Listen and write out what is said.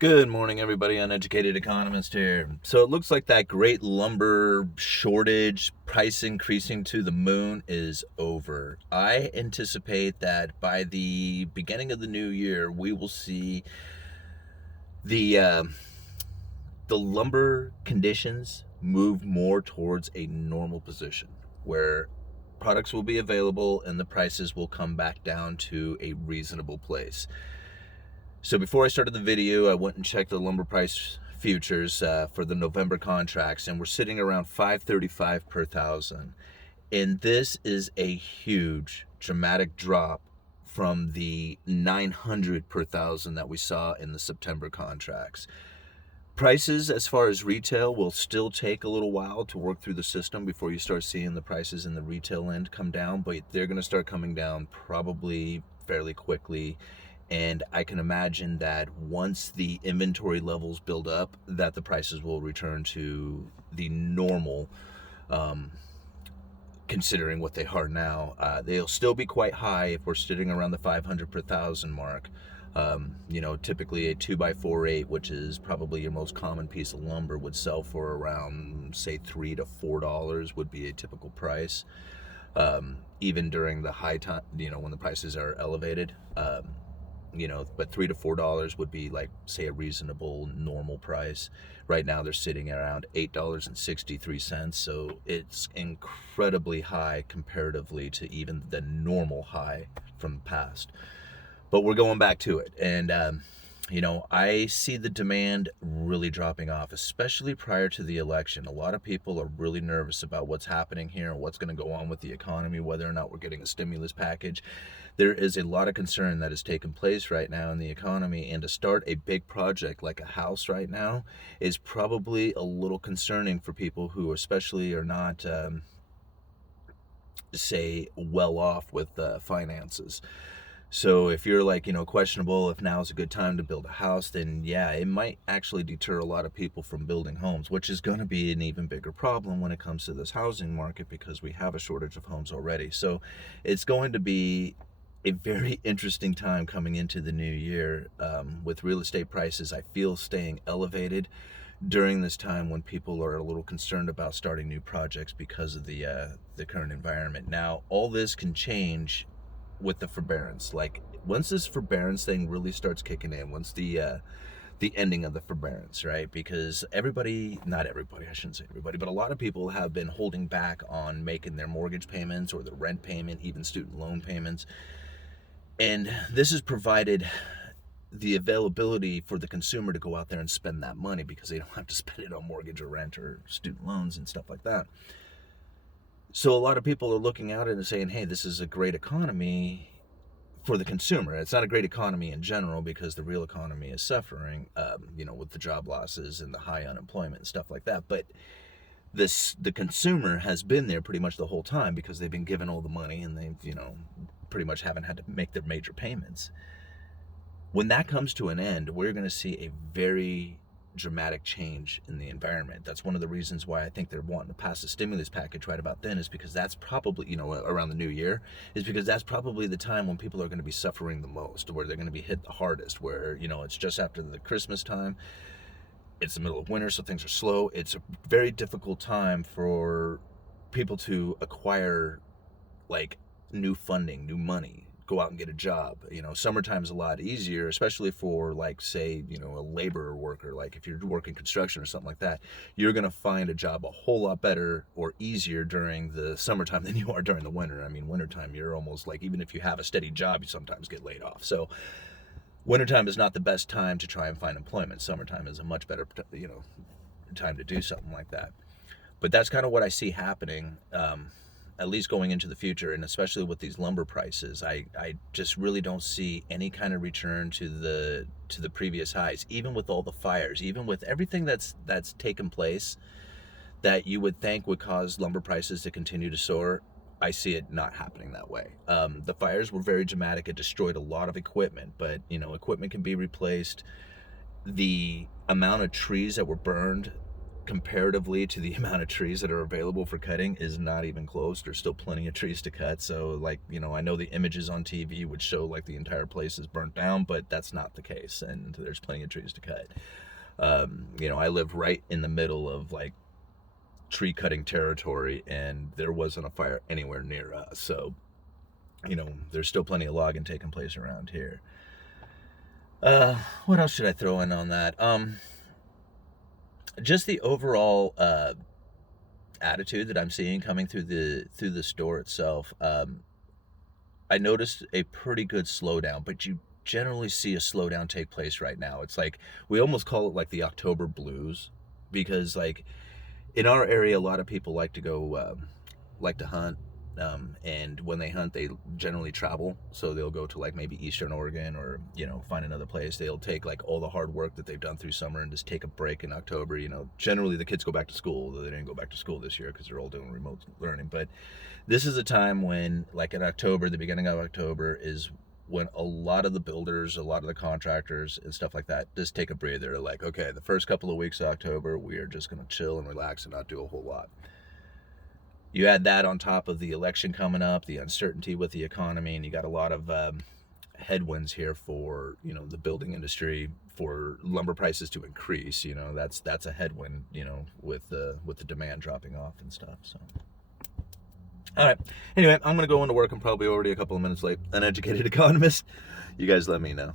Good morning, everybody. Uneducated Economist here. So it looks like that great lumber shortage, price increasing to the moon, is over. I anticipate that by the beginning of the new year, we will see the uh, the lumber conditions move more towards a normal position, where products will be available and the prices will come back down to a reasonable place. So before I started the video, I went and checked the lumber price futures for the November contracts, and we're sitting around 535 per thousand. And this is a huge, dramatic drop from the 900 per thousand that we saw in the September contracts. Prices, as far as retail, will still take a little while to work through the system before you start seeing the prices in the retail end come down, but they're going to start coming down probably fairly quickly. And I can imagine that once the inventory levels build up, that the prices will return to the normal, um, considering what they are now. They'll still be quite high if we're sitting around the 500 per thousand mark. Typically a 2x4/8, which is probably your most common piece of lumber, would sell for around, say, $3 to $4 would be a typical price. Even during the high time, when the prices are elevated. But $3 to $4 would be, like, say, a reasonable normal price. Right now they're sitting around $8.63, so it's incredibly high comparatively to even the normal high from the past. But we're going back to it, and I see the demand really dropping off, especially prior to the election. A lot of people are really nervous about what's happening here and what's going to go on with the economy, whether or not we're getting a stimulus package. There is a lot of concern that is taking place right now in the economy, and to start a big project like a house right now is probably a little concerning for people who especially are not, say, well off with finances. So if you're, like, questionable if now is a good time to build a house, then yeah, it might actually deter a lot of people from building homes, which is going to be an even bigger problem when it comes to this housing market, because we have a shortage of homes already. So it's going to be a very interesting time coming into the new year, with real estate prices, I feel, staying elevated during this time when people are a little concerned about starting new projects because of the current environment. Now, all this can change with the forbearance. Like, once this forbearance thing really starts kicking in, once the ending of the forbearance, right? Because everybody, not everybody, I shouldn't say everybody, but a lot of people have been holding back on making their mortgage payments or the rent payment, even student loan payments. And this has provided the availability for the consumer to go out there and spend that money, because they don't have to spend it on mortgage or rent or student loans and stuff like that. So a lot of people are looking at it and saying, hey, this is a great economy for the consumer. It's not a great economy in general, because the real economy is suffering, with the job losses and the high unemployment and stuff like that. But the consumer has been there pretty much the whole time, because they've been given all the money and they've, pretty much haven't had to make their major payments. When that comes to an end, we're going to see a very dramatic change in the environment. That's one of the reasons why I think they're wanting to pass a stimulus package right about then, is because that's probably, around the new year, is because that's probably the time when people are going to be suffering the most, where they're going to be hit the hardest, where, it's just after the Christmas time. It's the middle of winter, so things are slow. It's a very difficult time for people to acquire, like, new funding, new money, go out and get a job. Summertime's a lot easier, especially for, like, say, a laborer worker. Like, if you're working construction or something like that, you're going to find a job a whole lot better or easier during the summertime than you are during the winter. I mean, wintertime, you're almost like, even if you have a steady job, you sometimes get laid off. So wintertime is not the best time to try and find employment. Summertime is a much better, time to do something like that. But that's kind of what I see happening, at least going into the future, and especially with these lumber prices. I just really don't see any kind of return to the previous highs, even with all the fires, even with everything that's taken place that you would think would cause lumber prices to continue to soar. I see it not happening that way. The fires were very dramatic. It destroyed a lot of equipment, but equipment can be replaced. The amount of trees that were burned comparatively to the amount of trees that are available for cutting, is not even close. There's still plenty of trees to cut. So like, I know the images on TV would show like the entire place is burnt down, but that's not the case, and there's plenty of trees to cut. I live right in the middle of like tree cutting territory, and there wasn't a fire anywhere near us. So there's still plenty of logging taking place around here. What else should I throw in on that? Just the overall attitude that I'm seeing coming through the store itself. I noticed a pretty good slowdown, but you generally see a slowdown take place right now. It's like we almost call it like the October blues, because like in our area, a lot of people like to go like to hunt. And when they hunt, they generally travel. So they'll go to like maybe Eastern Oregon, or, find another place. They'll take like all the hard work that they've done through summer and just take a break in October. Generally the kids go back to school, though they didn't go back to school this year because they're all doing remote learning. But this is a time when, like in October, the beginning of October is when a lot of the builders, a lot of the contractors and stuff like that just take a breather. They're like, okay, the first couple of weeks of October, we are just going to chill and relax and not do a whole lot. You add that on top of the election coming up, the uncertainty with the economy, and you got a lot of headwinds here for the building industry, for lumber prices to increase. That's a headwind. With the demand dropping off and stuff. So, all right. Anyway, I'm gonna go into work. I'm probably already a couple of minutes late. Uneducated Economist. You guys let me know.